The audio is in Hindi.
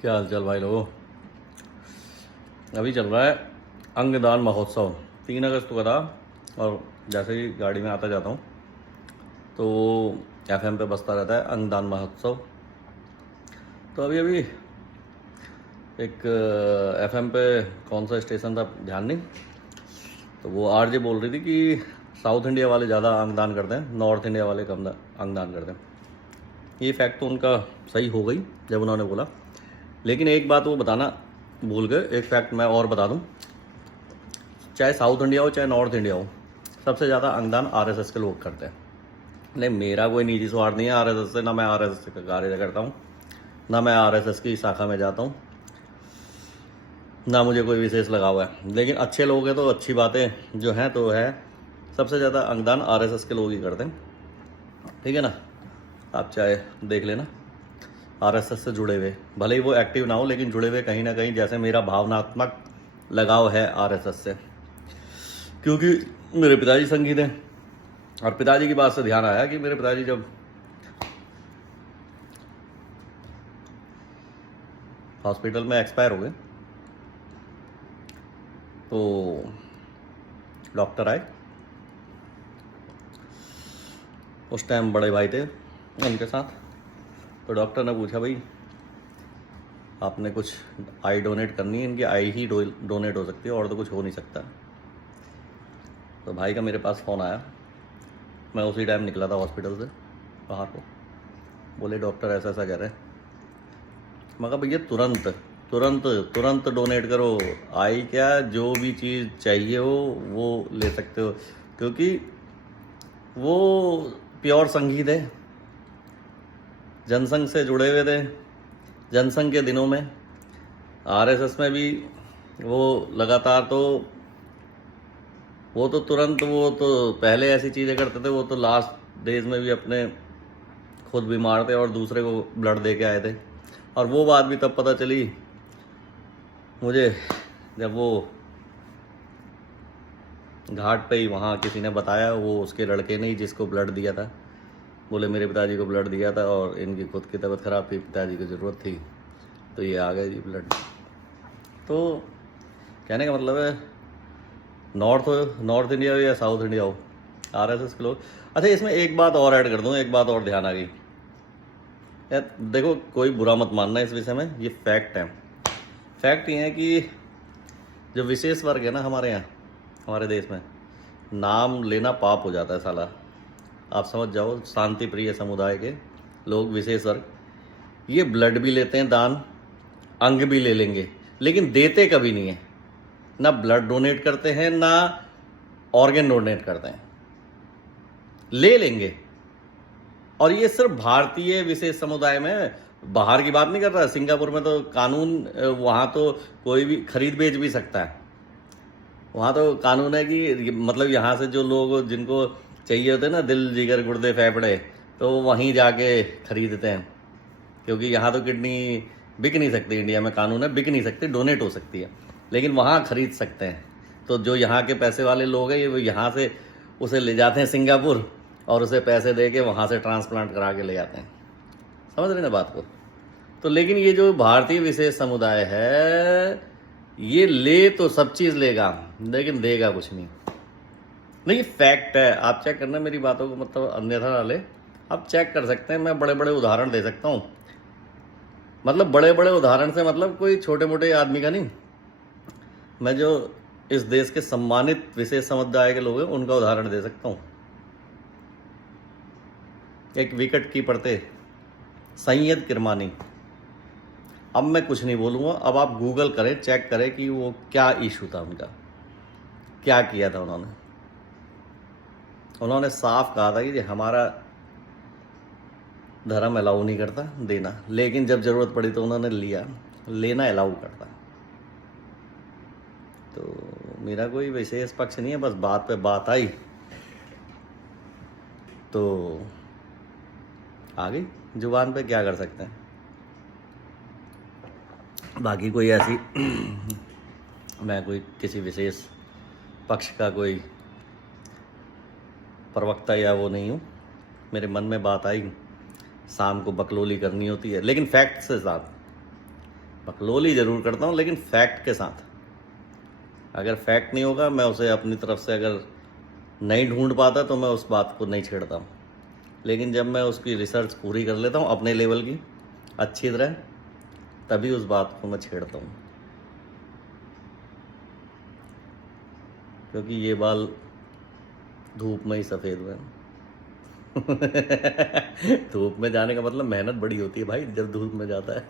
क्या हाल चाल भाई लोगों। अभी चल रहा है अंगदान महोत्सव, 3 अगस्त को था। और जैसे ही गाड़ी में आता जाता हूँ तो एफएम पे बजता रहता है अंगदान महोत्सव। तो अभी अभी एक एफएम पे कौन सा स्टेशन था ध्यान नहीं, तो वो आरजे बोल रही थी कि साउथ इंडिया वाले ज़्यादा अंगदान करते हैं, नॉर्थ इंडिया वाले कम अंगदान करते हैं। ये फैक्ट तो उनका सही हो गई जब उन्होंने बोला, लेकिन एक बात वो बताना भूल गए। एक फैक्ट मैं और बता दूं, चाहे साउथ इंडिया हो चाहे नॉर्थ इंडिया हो, सबसे ज़्यादा अंगदान आरएसएस के लोग करते हैं। नहीं, मेरा कोई निजी स्वार्थ नहीं है आरएसएस से, ना मैं आरएसएस का कार्य करता हूँ, ना मैं आरएसएस की शाखा में जाता हूँ, ना मुझे कोई विशेष लगाव है। लेकिन अच्छे लोग हैं तो अच्छी बातें जो हैं तो है, सबसे ज़्यादा अंगदान आरएसएस के लोग ही करते हैं। ठीक है ना, आप चाहे देख लेना, आरएसएस से जुड़े हुए, भले ही वो एक्टिव ना हो लेकिन जुड़े हुए कहीं ना कहीं, जैसे मेरा भावनात्मक लगाव है आरएसएस से, क्योंकि मेरे पिताजी संगीत हैं। और पिताजी की बात से ध्यान आया कि मेरे पिताजी जब हॉस्पिटल में एक्सपायर हो गए तो डॉक्टर आए, उस टाइम बड़े भाई थे उनके साथ। तो डॉक्टर ने पूछा, भाई आपने कुछ आई डोनेट करनी है, इनकी आई ही डोनेट हो सकती है और तो कुछ हो नहीं सकता। तो भाई का मेरे पास फ़ोन आया, मैं उसी टाइम निकला था हॉस्पिटल से बाहर को। बोले डॉक्टर ऐसा ऐसा कह रहे हैं। मैं कहा भैया तुरंत तुरंत तुरंत डोनेट करो, आई क्या जो भी चीज़ चाहिए हो वो ले सकते हो, क्योंकि वो प्योर संगीत है, जनसंघ से जुड़े हुए थे। जनसंघ के दिनों में आरएसएस में भी वो लगातार, तो वो तो तुरंत, वो तो पहले ऐसी चीज़ें करते थे, वो तो लास्ट डेज में भी अपने खुद बीमार थे और दूसरे को ब्लड दे के आए थे। और वो बात भी तब पता चली मुझे जब वो घाट पे ही वहाँ किसी ने बताया, वो उसके लड़के ने ही जिसको ब्लड दिया था। बोले मेरे पिताजी को ब्लड दिया था और इनकी खुद की तबीयत ख़राब थी, पिताजी को ज़रूरत थी तो ये आ गए जी ब्लड। तो कहने का मतलब है, नॉर्थ इंडिया हो या साउथ इंडिया हो, आरएसएस के लोग। अच्छा, इसमें एक बात और ऐड कर दूँ, एक बात और ध्यान आ गई यार। देखो, कोई बुरा मत मानना इस विषय में, ये फैक्ट है। फैक्ट ये है कि जो विशेष वर्ग है ना हमारे यहाँ, हमारे देश में, नाम लेना पाप हो जाता है साला। आप समझ जाओ, शांति प्रिय समुदाय के लोग, विशेष वर्ग, ये ब्लड भी लेते हैं दान, अंग भी ले लेंगे, लेकिन देते कभी नहीं है। ना ब्लड डोनेट करते हैं, ना ऑर्गन डोनेट करते हैं, ले लेंगे। और ये सिर्फ भारतीय विशेष समुदाय में, बाहर की बात नहीं कर रहा। सिंगापुर में तो कानून, वहाँ तो कोई भी खरीद बेच भी सकता है। वहाँ तो कानून है कि मतलब यहाँ से जो लोग जिनको चाहिए होते हैं ना, दिल जिगर गुर्दे फेफड़े, तो वहीं जाके खरीदते हैं, क्योंकि यहाँ तो किडनी बिक नहीं सकती। इंडिया में कानून है बिक नहीं सकती, डोनेट हो सकती है, लेकिन वहाँ खरीद सकते हैं। तो जो यहाँ के पैसे वाले लोग हैं, ये यहाँ से उसे ले जाते हैं सिंगापुर और उसे पैसे दे के वहाँ से ट्रांसप्लांट करा के ले जाते हैं। समझ रहे ना बात को। तो लेकिन ये जो भारतीय विशेष समुदाय है, ये ले तो सब चीज़ लेगा लेकिन देगा कुछ नहीं। नहीं, फैक्ट है, आप चेक करना मेरी बातों को, मतलब अन्यथा ना ले। आप चेक कर सकते हैं, मैं बड़े बड़े उदाहरण दे सकता हूँ। मतलब बड़े बड़े उदाहरण से मतलब कोई छोटे मोटे आदमी का नहीं, मैं जो इस देश के सम्मानित विशेष समुदाय के लोग हैं उनका उदाहरण दे सकता हूँ। एक विकेट कीपर थे सैयद किरमानी। अब मैं कुछ नहीं बोलूँगा, अब आप गूगल करें, चेक करें कि वो क्या इशू था उनका, क्या किया था उन्होंने। उन्होंने साफ कहा था कि हमारा धर्म अलाउ नहीं करता देना, लेकिन जब ज़रूरत पड़ी तो उन्होंने लिया, लेना अलाउ करता। तो मेरा कोई विशेष पक्ष नहीं है, बस बात पे बात आई तो आ गई जुबान पे, क्या कर सकते हैं। बाकी कोई ऐसी मैं कोई किसी विशेष पक्ष का कोई प्रवक्ता या वो नहीं हूँ। मेरे मन में बात आई, शाम को बकलोली करनी होती है, लेकिन फैक्ट से साथ। बकलोली ज़रूर करता हूँ, लेकिन फैक्ट के साथ। अगर फैक्ट नहीं होगा, मैं उसे अपनी तरफ से अगर नहीं ढूंढ पाता तो मैं उस बात को नहीं छेड़ता हूँ। लेकिन जब मैं उसकी रिसर्च पूरी कर लेता हूँ अपने लेवल की अच्छी तरह, तभी उस बात को मैं छेड़ता हूँ। क्योंकि ये बाल धूप में ही सफ़ेद हुए हैं। धूप में जाने का मतलब मेहनत बड़ी होती है भाई, जब धूप में जाता है।